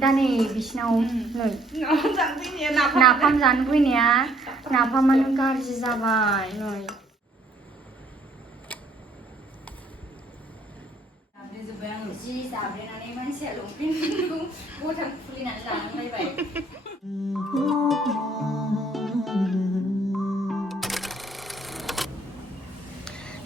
दा नै बिसिनाव नै नाफाम जानो फैनाया नाफामानो गाज्रि जाबाय नै जाब्रेजोब्बाय आङो जि जाब्रेनानै मानसिया लंपेन्टखौ बटान खुलिनानै लानांलायबाय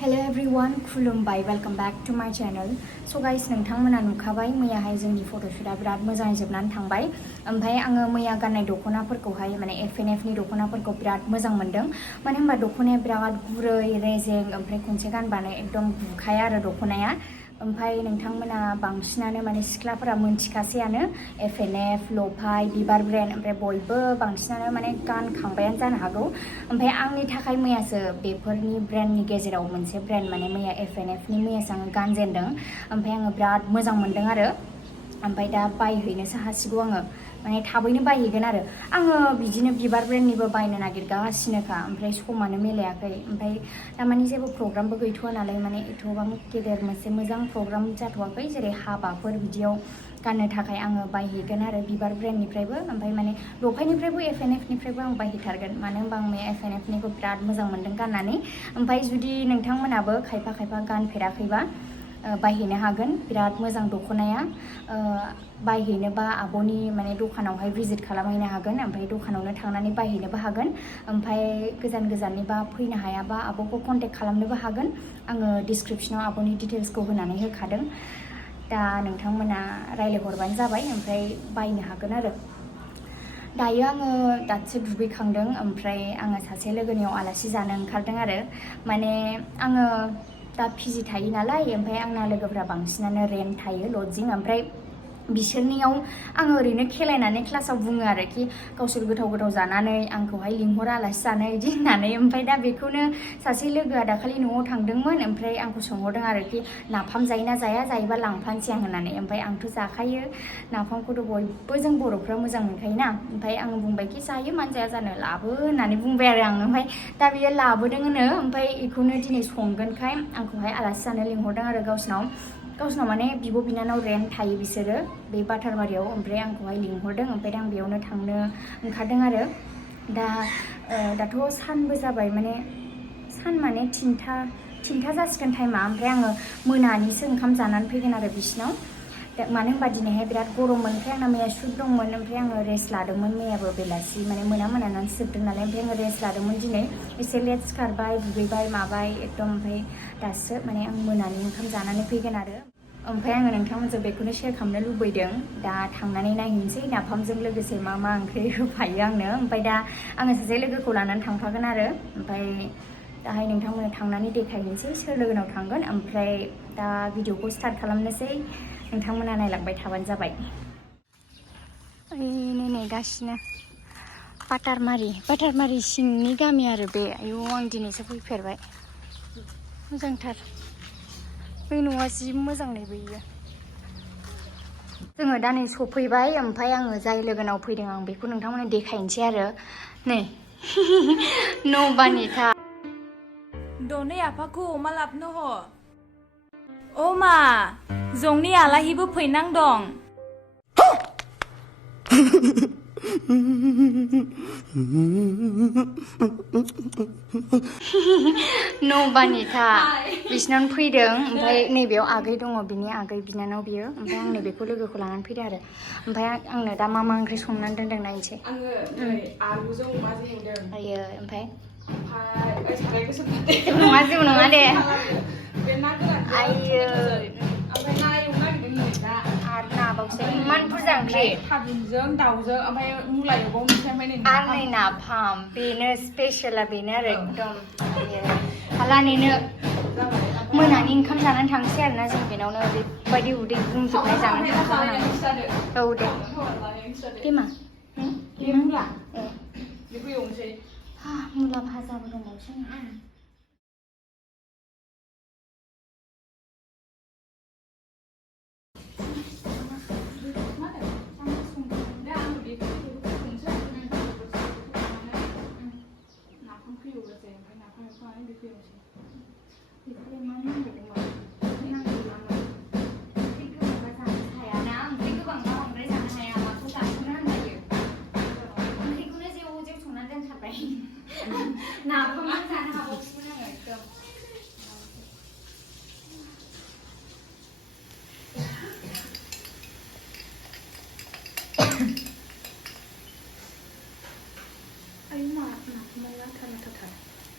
हेलो एवरीवन खुलुमबाय वेलकम बैक टू माय चैनल सो गाइस नोंथांमोना नुखाबाय मैयाहाय जोंनि फट'शूटआ बिराद मोजाङै जोबनानै थांबाय ओमफ्राय आङो मैया गाननाय दख'नाफोरखौहाय माने एफएनएफनि दख'नाफोरखौ बिराद मोजां मोन्दों मानो होनबा दख'नाया बिराद गुरै रेजें ओमफ्राय खनसे गानबानो एकदम गुखाया आरो दख'नाया ओमफ्राय नोंथांमोना बांसिनानो माने सिख्लाफोरा मोनथिखासैयानो एफएनएफ लफाय बिबार ब्रेन्ड ओमफ्राय बयबो बांसिनानो माने गानखांबायानो जानो हागौ ओमफ्राय आंनि थाखाय मैयासो बेफोरनि ब्रेन्डनि गेजेराव मोनसे ब्रेन्ड माने मैया एफएनएफनि मैयासो आङो गानजेनदों ओमफ्राय आङो बिराद मोजां मोन्दों आरो ओमफ्राय दा बायहैनोसो हासिगौ आङो माने थाबैनो बायहैगोन आरो आङो बिदिनो बिबार ब्रेन्डनिबो बायनो नागिरगासिनोखा ओमफ्राय समानो मिलायाखै ओमफ्राय दामानि जेबो प्रग्रामबो गैथ'वा नालाय माने एथ'बां गेदेर मोनसे मोजां प्रग्राम जाथ'वाखै जेरै हाबाफोर बिदियाव गाननो थाखाय आङो बायहैगोन आरो बिबार ब्रेन्डनिफ्रायबो ओमफ्राय माने लफायनिफ्रायबो एफएनएफनिफ्रायबो आं बायहैथारगोन मानो होनबा आं मैया एफएनएफनिखौ बिराद मोजां मोन्दों गाननानै ओमफ्राय जुदि नोंथांमोनाबो खायफा गानफेराखैबा बायहैनो हागोन बिराद मोजां दख'नाया बायहैनोबा आब'नि माने दखानावहाय भिजिट खालामहैनो हागोन ओमफ्राय दखानावनो थांनानै बायहैनोबो हागोन ओमफ्राय गोजाननिबा फैनो हायाबा आब'खौ कन्टेक्ट खालामनोबो हागोन आङो डिसक्रिपसनाव आब'नि डिटेल्सखौ होनानै होखादों दा नोंथांमोना रायज्लायहरबानो जाबाय ओमफ्राय बायनो हागोन आरो दायो आङो दासो दुगैखांदों ओमफ्राय आङो सासे लोगोनियाव आलासि जानो ओंखारदों आरो माने आङो दा पिजि थायो नालाय ओमफ्राय आंना लोगोफ्रा बांसिनानो रेन्ट थायो लजिं ओमफ्राय बिसोरनियाव आङो ओरैनो खेलायनानै क्लासाव बुङो आरोखि गावसोर गोथाव जानानै आंखौहाय लिंहर आलासि जानो बिदि होननानै ओमफ्राय दा बेखौनो सासे लोगोआ दाखालि न'आव थांदोंमोन ओमफ्राय आंखौ सोंहरदों आरोखि नाफाम जायोना जाया जायोबा लांफानोसै आं होननानै ओमफ्राय आंथ' जाखायो नाफामखौथ' बयबो जों बर'फ्रा मोजां मोनखायोना ओमफ्राय आं बुंबायखि जायो मानो जाया जानो लाबो होननानै बुंबाय आरो आं ओमफ्राय दा बियो लाबोदों होनो ओमफ्राय बेखौनो दिनै संगोनखाय आंखौहाय आलासि जानो लिंहरदों आरो गावसिनाव माने बिब' बिनानाव रेन्ट थायो बिसोरो बे बाटारबारियाव ओमफ्राय आंखौहाय लिंहरदों ओमफ्राय दा आं बेयावनो थांनो ओंखारदों आरो दाथ' सानबो जाबाय माने सान माने थिनथा जासिगोन टाइमा ओमफ्राय आङो मोनानिसो ओंखाम जानानै फैगोन आरो बिसिनाव मानो होनबा दिनैहाय बिराद गरममोन ओमफ्राय आंना मैया शुट दंमोन ओमफ्राय आङो रेस्ट लादोंमोन मैयाबो बेलासि माने मोनानानैसो जोबदों नालाय ओमफ्राय आङो रेस्ट लादोंमोन दिनै एसे लेट सिखारबाय दुगैबाय माबाय एकदम ओमफ्राय दासो माने आं मोनानि ओंखाम जानानै फैगोन आरो ओमफ्राय आङो नोंथांमोनजों बेखौनो शेयार खालामनो लुबैदों दा थांनानै नायहैनोसै नाफामजों लोगोसे मा ओंख्रि होफायो आंनो ओमफ्राय दा आङो सासे लोगोखौ लानानै थांफागोन आरो ओमफ्राय दाहाय नोंथांमोननो थांनानै देखायहैनोसै सोर लोगोनाव थांगोन ओमफ्राय दा भिडिअखौ स्टार्ट खालामनोसै नोंथांमोना नायलांबाय थाबानो जाबाय नै नेगासिनो बाटारमारि सिंनि गामि आरो बे आयौ आं दिनैसो फैफेरबाय मोजांथार बै न'आ जि मोजां नै बैयो जोङो दा नै सफैबाय ओमफ्राय आङो जाय लोगोनाव फैदों आं बेखौ नोंथांमोननो देखायनोसै आरो नै न' बानिथा दनै आफाखौ अमा लाबनो ह अ मा जंनि आलाहिबो फैनां दं न' बानिथा बिसिनावनो फैदों ओमफ्राय नैबेयाव आगै दङ बिनि आगै बिनानाव बियो ओमफ्राय आं नैबेखौ लोगोखौ लानानै फैदों आरो ओमफ्राय आंनो दा मा ओंख्रि संनानै दोनदों नायनोसै आङो आलुजों अमाजों एवदों आयो ओमफ्राय नङा जेबो नङा दे बे ना गोरान आयो ओमफ्राय ना एवनो नागिरदों नै दा आरो नाबावसो इमान बुरजा ओंख्रि थारुनजों दाउजों ओमफ्राय मुला एवबावनोसै ओमफ्राय नै नाफाम बेनो स्पेशला बेनो आरो एकदम हाला नेनो मोनानि ओंखाम जानानै थांसै आरोना जों बेनावनो ओरैबायदि उदै बुंजोबनाय जानानै थांखागोन औ दे मा बे मुला बेखौ एवनोसै मुला भाजाबो दंबावसो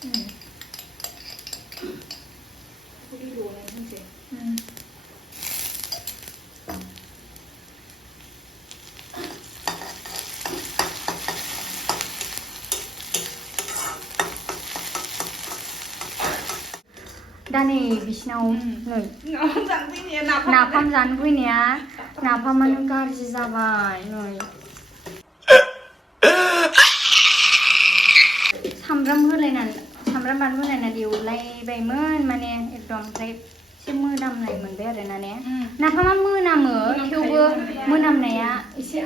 พวกที่รู้อะไรทั้งสิ้น दानै बिसिनाव नै जांफैनाया नाफाम जानो फैनाया नाफामानो गाज्रि जाबाय नै सामब्राम बानलु होलायनानै एवलायबायमोन माने एकदम ओमफ्राय एसे मोनामनाय मोनबाय आरोना ने नाफामा मोनामो थेवबो मोनामनाया एसे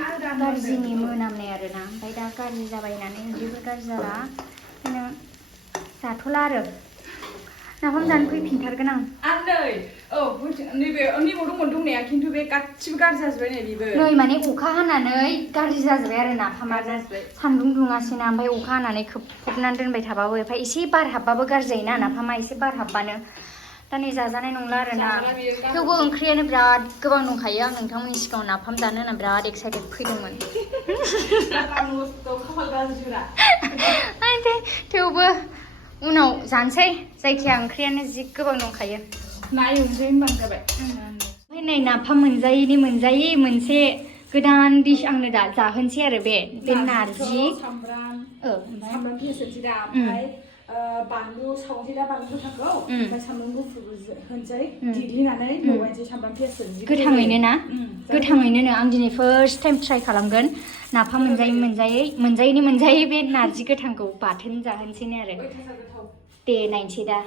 गाज्रिनि मोनामनाय आरोना ओमफ्राय दा गाज्रि जाबाय होननानै ओंख्रिफोर गाज्रि जाला ओंखायनो जाथ'ला आरो नाफाम जानो फैफिनथारगोन आं नैबे दंमोन दंनाया खिन्थु बे गासिबो गाज्रि जाजोब्बाय नै बेबो नै माने अखा हानानै गाज्रि जाजोब्बाय आरो नाफामा सान्दुं दुङासैना ओमफ्राय अखा हानानै खोबफबनानै दोनबाय थाबाबो ओमफ्राय एसे बार हाबबाबो गाज्रि जायोना नाफामा एसे बार हाबबानो दा नै जाजानाय नंला आरोना थेवबो ओंख्रियानो बिराद गोबां दंखायो आं नोंथांमोननि सिगाङाव नाफाम जानो होनना बिराद एक्साइटेड फैदोंमोन थेवबो उनाव जानोसै जायखिया ओंख्रियानो जि गोबां दंखायो ना एवनोसै होनबानो जाबाय ओमफ्राय नै नाफाम मोनजायै मोनसे गोदान डिश आंनो दा जाहोनसै आरो बे नारजि सामब्राम फेसेनसै दा ओमफ्राय बानलु सावनोसै दा बानलु गोथांखौ ओमफ्राय सामब्राम गुफुर होनसै देग्लिनानै लगायनोसै सामब्राम पेस्ट गोथाङैनो ना गोथाङैनो आं दिनै फार्स्ट टाइम ट्राइ खालामगोन नाफाम मोनजायै बे नारजि गोथांखौ बाथोन जाहोनसैनो आरो दे नायनोसै दा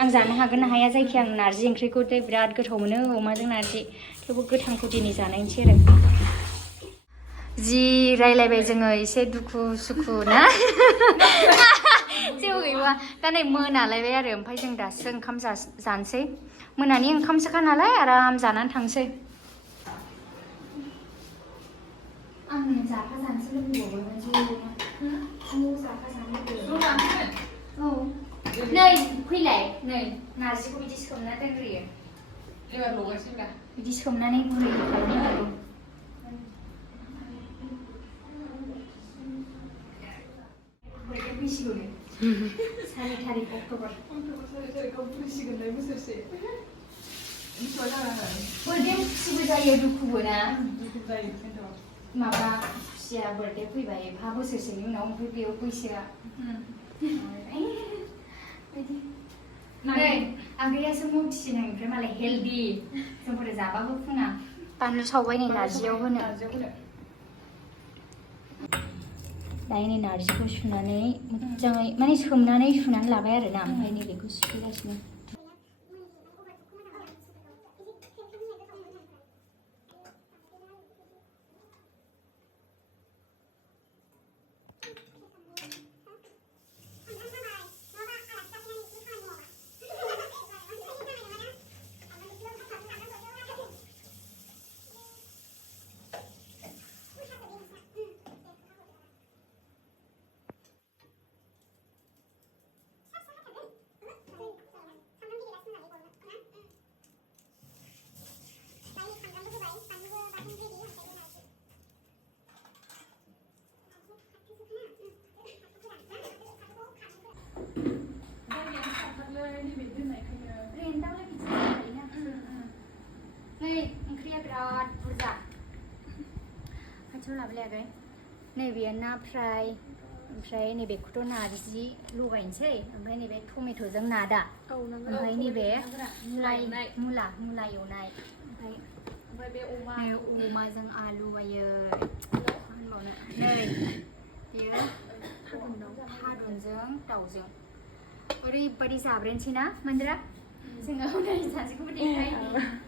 आं जानो हागोन ना हाया जायखिया आं नारजि ओंख्रिखौ बिराद गोथाव मोनो अमाजों नारजि थेवबो गोथांखौ दिनै जानायनोसै आरो जि रायलायबाय जोङो एसे दुखु सुखु ना जेबो गैया दा नै मोनालायबाय आरो ओमफ्राय जों दासो ओंखाम जानोसै मोनानि ओंखामसोखा नालाय आराम जानानै थांसै आं जाफा जानोसै लुबैबावबाय औ नै फैलाय नै नारजिखौ बिदि सोमना दोनग्रोयो एबार लगायसै दा बिदि सोमनानै गुरै खालामनांगौ सारि थारिख अक्ट'बर बोसोरसे बर्थडे खुसिबो जायो दुखुबो ना माबा खुसिया बर्थडे फैबाय एफा बोसोरसेनि उनाव ओमफ्राय बेयाव बैसोआ नै आगैयासो मथिसिनो ओमफ्राय मालाय हेल्दी जोंफोर जाबाबो फुङा बानलु सावबाय नै नारजियाव होनो दायो नै नारजिखौ सुनानै मोजाङै माने सोमनानै सुनानै लाबाय आरोना ओमफ्राय नैबेखौ सिफ्लेगासिनो बिराद बुरजा खाथियाव लाबोलायाखै नैबेयो ना फ्राय ओमफ्राय नैबेखौथ' नारजि लगायनोसै ओमफ्राय नैबे टमेट'जों नादा ओमफ्राय नैबे मुला एवनाय ओमफ्राय बे अमाजों आलु बायो होनबावनो नै बेयो थारुनजों दाउजों ओरैबायदि जाब्रेनोसै ना मोनद्रा जोङो नै सानसेखौबो देखायो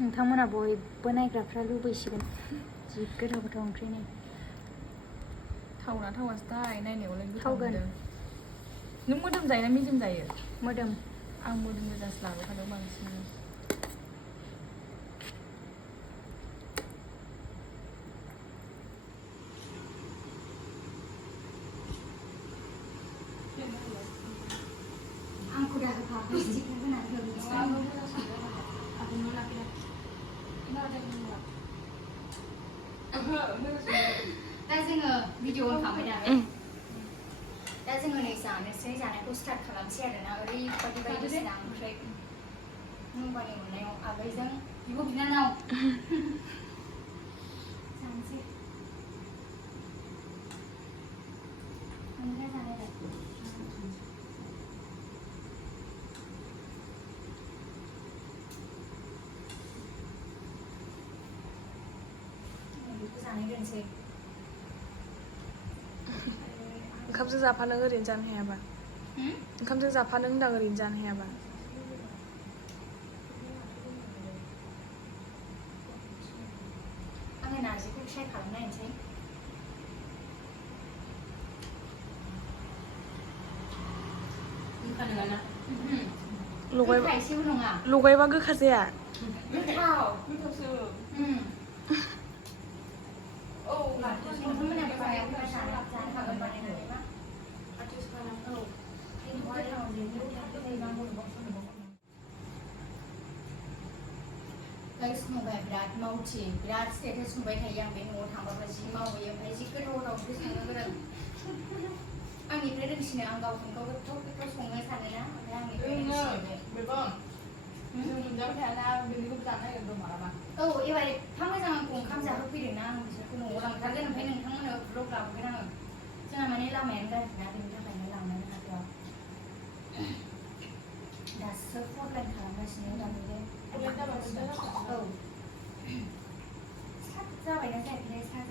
नोंथांमोना बयबो नायग्राफ्रा लुबैसिगोन जि गोथाव गोथाव ओंख्रि नै थावना थावासोथाय नायनायावलाय थावगोन नों मोदोम जायो ना मेजेम जायो मोदोम आं मोदोम गोजासो लाबाय थादों बांसिनानो आंखौ दा होफाखै स्टिकार होनानै दा जोङो भिडिअ खालामबाय नालाय दा जोङो नै जानोसै जानायखौ स्टार्ट खालामसै आरोना ओरैबायदि बायदिसिना ओमफ्राय मुम्बाइनि मोननायाव आगैजों बिब' बिनानाव जानोसै ओमफ्राय जानायलाय जानाय दोनसै ओंखामजों जाफानो ओरैनो जानो हायाबा ओंखामजों जाफानो होनदां ओरैनो जानो हायाबा आङो नार्जिखौ ट्राइ खालामनायनोसै गोखा नङाना गोखा एसेबो नङा लगायबा गोखा जाया गोथाव गोथावसो औ नोंथांमोना बानायबा जानो हागोन बानायनानै मा औ गाइस नुबाय बिराद मावथि बिराद स्टेटास नुबाय थायो आं बे न'आव थांबाबो जि मावहैयो ओमफ्राय जि गोथाव गोथाव ओंख्रि संनो गोरों आंनिफ्राय रोंसिनो आं गावखौनो गाव गोथाव गोथाव संनो सानोना ओमफ्राय आंनिफ्राय औ एबार एफा मोजां आंखौ ओंखाम जाहोफैदोंना आं बिसोरखौ न'आव लांथारगोन ओमफ्राय नोंथांमोननो ब्लग लाबोगोन आङो जोंहा माने लामायानो गाज्रिना बेनि थाखायनो लांनो हाथ'आ दासो 4 लाइन खालामगासिनो दानि बे औ सात जाबायना जायाखैथाय सात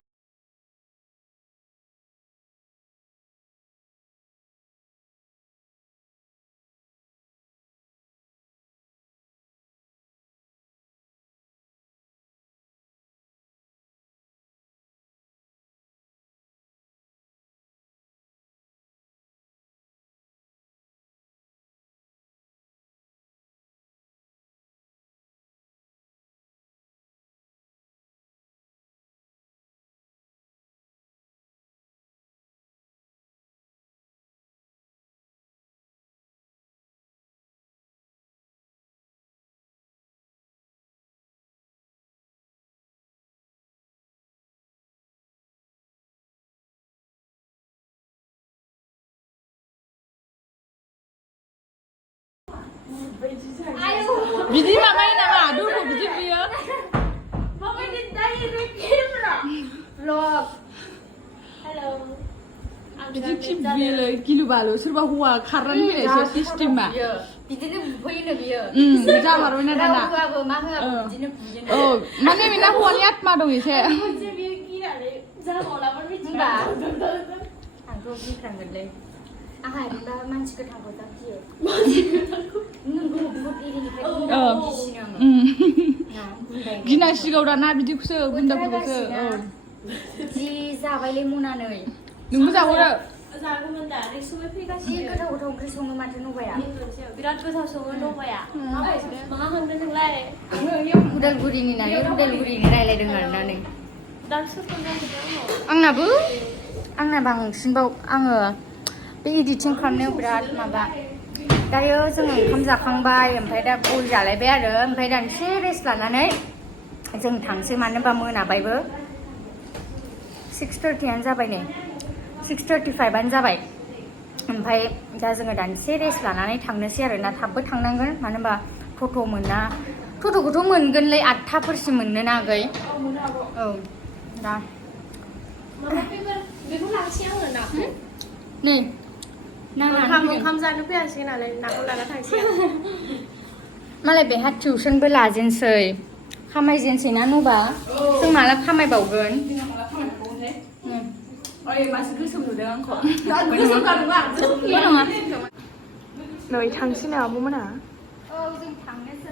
बिदि माबायो नामा दुरखौ बिदि बियो vlog बिदि बियोलै गिलु बालु सोरबा हौवा खारनानै फैनायसो सिस्टेमा बिदिनो बुफैयोनो बियो जामारबायना दाना होआबो मा होआबो बिदिनो बुयोनो औ माने बेना हौवानि आत्मा दं एसे होनबा आंथ' गिफ्रांगोनलै आंहा ओरैनोबा मानसि गोथांखौ जा गियो नोंगौ बुहुद एरिनिफ्राय गिसिनो आङो गिनांसिगौ दाना बिदिखौसो गुन्दाफोरखौसो औ जि जाबायलै मनानै नोंबो जाहरो जागौमोन दा रैसुमै जि फैगासिनो गोथाव गोथाव ओंख्रि सङो माथो नबाया बिराद गोथाव सङो नबाया मा होनदों नोंलाय उदालगुरिनि नालाय उदालगुरिनि रायलायदों आरोना नै दा सोरखौ जाहैदों आंना बांसिनबाव आङो बे इडिटिं खालामनायाव बिराद माबा दायो जोङो ओंखाम जाखांबाय ओमफ्राय दा बल जालायबाय आरो ओमफ्राय दानसे रेस्ट लानानै जों थांसै मानो होनबा मोनाबायबो 6:30 जाबाय नै 6:35 जाबाय ओमफ्राय दा जोङो दानसे रेस्ट लानानै थांनोसै आरोना थाबबो थांनांगोन मानो होनबा टट' मोना टट'खौथ' मोनगोनलै 8थाफोरसिम मोननो नागै औ दा बेखौ लांसै आङो नाखौ नै ओंखाम जानो फैयासै नालाय नाखौ लाना थांसै मालाय बेहा टिउसनबो लाजेनसै खामायजेनसै ना नबा जों माला खामायबावगोन मासि गोसोम नुदों आंखौ नङा नै थांसै ना आब'मोना औ जों थांनोसै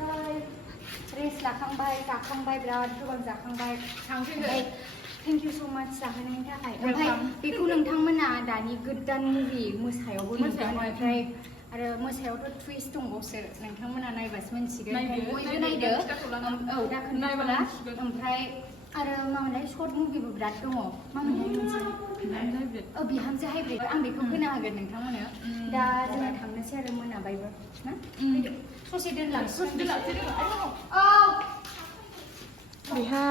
रेस्ट लाखांबाय जाखांबाय बिराद गोबां जाखांबाय ओमफ्राय थेंक इउ स' माच जाहोनायनि थाखाय ओमफ्राय बेखौ नोंथांमोना दानि गोदान मुभि मोसायावबो नुदों ओमफ्राय आरो मोसायावथ' टुइस्ट दंबावसो नोंथांमोना नायबासो मिन्थिगोन बयबो नायदो औ दा खोन्थाला ओमफ्राय आरो मामोनलाय शर्ट मुभिबो बिराद दङ मामोनलाय मोनसे बिहामजो हाइब्रिद आं बेखौ होनो हागोन नोंथांमोननो दा जोङो थांनोसै आरो मोनाबायबो ना ससे दोनलांसै औ बिहा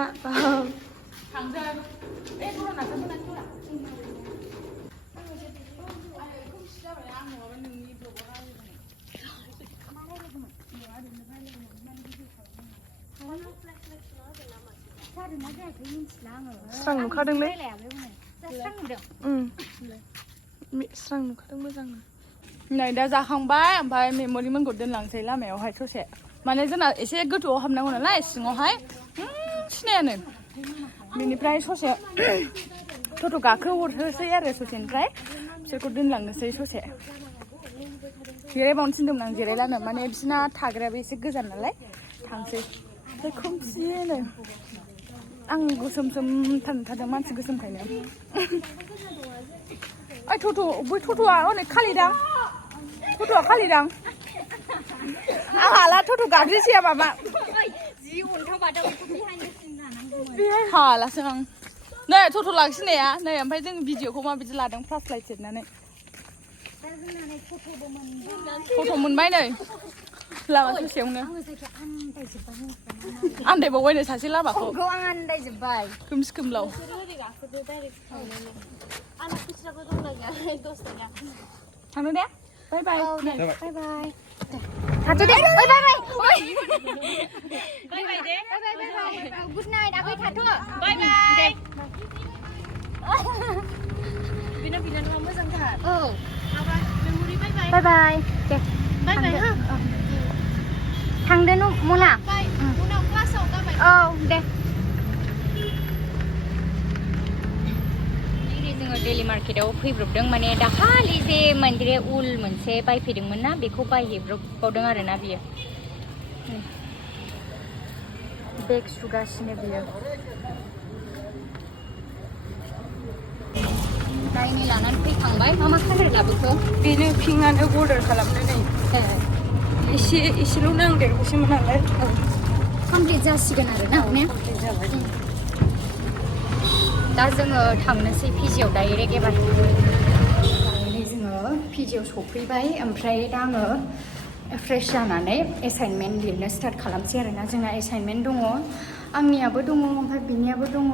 जादोंना जायाखै मिन्थिला आङो स्रां नुखादोंलै स्रां नुदों स्रां नुखादों मोजांनो नै दा जाखांबाय ओमफ्राय मेम'रिमोनखौ दोनलांसै लामायावहाय ससे माने जोंना एसे गोथौआव हाबनांगौ नालाय सिङावहाय सिनायानो बेनिफ्राय ससे टट' गाखोहरनोसै आरो ससेनिफ्राय बिसोरखौ दोनलांनोसै ससे जिरायबावनो थिनदोंमोन आं जिरायलानो माने बिसोरना थाग्रायाबो एसे गोजान नालाय थांसै ओमफ्राय खोमसिनो आं गोसोम सोम थादों मानसि गोसोमखायनो ओइ बै टट'आ हनै खालिदां टट'आ खालिदां आं हाला टट' गाखोसैया माबा जि अन्थाव बादाव बेहाय हालासो आं नै टट' लाखिनाया नै ओमफ्राय जों भिडिअखौ माबायदि लादों फ्लास लाइट सेरनानै टट' मोनबाय नै लामा ससेयावनो आन्दायबावबायनो सासे लामाखौ आं आन्दायजोब्बाय खोमसि खोमलाव थांनो दे बाय बाय बाय बाय थाथ' दे बाय बाय गुड नाइट आगै थाथ' बाय बाय बिना बिनानावा मोजांथार औ माबा मेम'रि बाय बाय बाय बाय दे बाय बाय हो थांदो न मना उनाव क्लासाव गाबाय औ दे जोङो डेलि मार्केटाव फैब्रबदों माने दाखालि जे माइन्द्रे उल मोनसे बायफैदोंमोन ना बेखौ बायहैब्रबबावदों आरोना बियो बेग सुगासिनो बियो नायनो लानानै फैखांबाय मा कालार लाबोखो बेनो पिंकआनो अर्डार खालामदो नै एसेल' नांदेरगौसैमोन नालाय कमप्लिट जासिगोन आरो ना ने दा जोङो थांनोसै पिजिआव डाइरेक्ट एबार जोङो पिजिआव सफैबाय ओमफ्राय दा आङो फ्रेश जानानै एसाइनमेन्ट लिरनो स्टार्ट खालामसै आरोना जोंना एसाइनमेन्ट दङ आंनियाबो दङ ओमफ्राय बिनियाबो दङ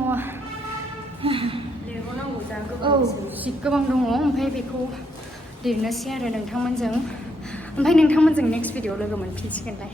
औ जि गोबां दङ ओमफ्राय बेखौ लिरनोसै आरो नोंथांमोनजों नेक्स्ट भिडिअ लोगो मोनफिनसिगोनलाय